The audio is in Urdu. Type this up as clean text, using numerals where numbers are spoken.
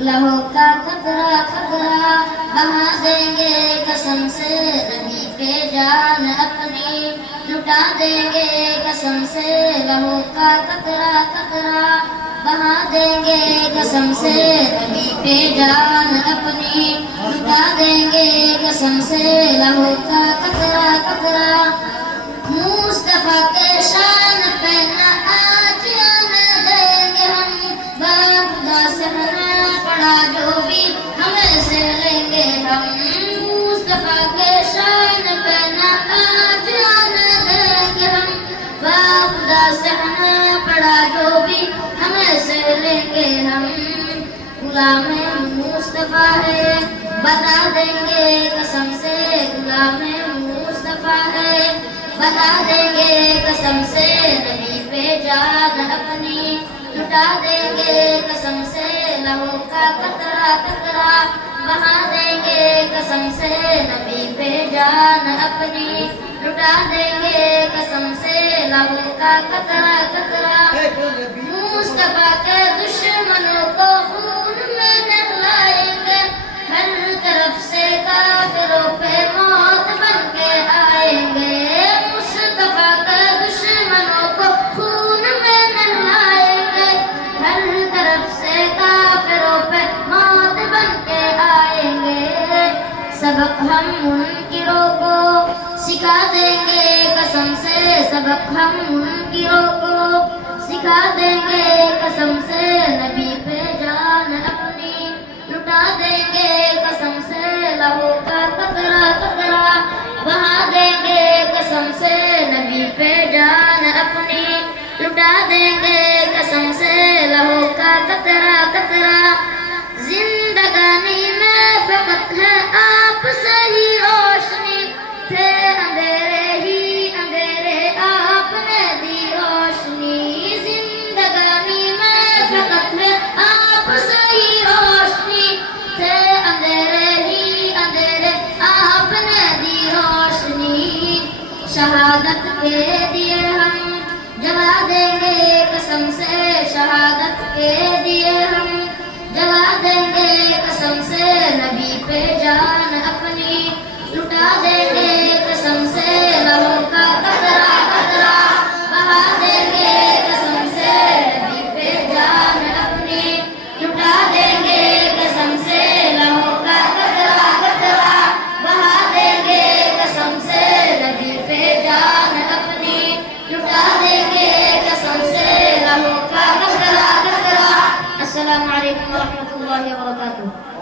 لہو کا قطرہ قطرہ بہا دیں گے قسم سے نبی پہ جان اپنی لٹا دیں گے قسم سے لہو کا قطرہ قطرہ بہا دیں گے قسم سے نبی پہ جان اپنی لٹا دیں گے قسم سے لہو کا قطرہ قطرہ مصطفیٰ کے شان پہ نہ آج آنے دیں گے ہم باپ دا سہنا پڑا جو بھی ہمیں سے لیں گے ہم مصطفیٰ کے شان پہ نہ آج آنے دیں گے ہم باپ دا سہنا پڑا جو بھی ہمیں سے لیں گے ہم غلام مصطفیٰ ہے بتا دیں گے قسم سے غلام مصطفیٰ ہے بتا دیں گے قسم سے نبی پہ جان اپنی لٹا دیں گے قسم سے لہو کا قطرہ قطرہ بہا دیں گے قسم سے نبی پہ جان اپنی لٹا دیں گے قسم سے لہو کا قطرہ قطرہ مصطفیٰ کے دشمنوں کو خون میں نہلائیں گے ہر طرف سے کافروں پہ موت بن کے آئیں گے مصطفیٰ کے دشمنوں کو خون میں نہلائیں گے ہر طرف سے کافروں پہ موت بن کے آئیں گے سبق ہم منکروں کو سکھا دیں گے قسم سے سبق ہم منکروں کو سکھا دیں گے قسم سے نبی پہ جان اپنی لٹا دیں گے قسم سے لہو کا قطرہ قطرہ بہا دیں گے قسم سے نبی پہ جان اپنی لٹا دیں گے قسم سے لہو کا قطرہ قطرہ زندگانی میں فقط ہے آپ سے ہی روشنی تھے اندھیرے ہی اندھیرے آپ نے دی روشنی زندگانی میں فقط ہے آپ سے ہی روشنی تھے اندھیرے ہی اندھیرے آپ نے دی روشنی شہادت کے دیے ہم جلا دیں گے قسم سے شہادت کے دیے ہم جلا دیں گے قسم سے نبی پہ جان اپنی لٹا دیں گے قسم سے لہو کا قطرہ قطرہ بہا دیں گے قسم سے نبی پہ جان اپنی لٹا دیں گے قسم سے لہو کا قطرہ قطرہ بہا دیں گے قسم سے نبی پہ جان اپنی لٹا دیں گے قسم سے لہو کا قطرہ قطرہ السلام علیکم ورحمۃ اللہ وبرکاتہ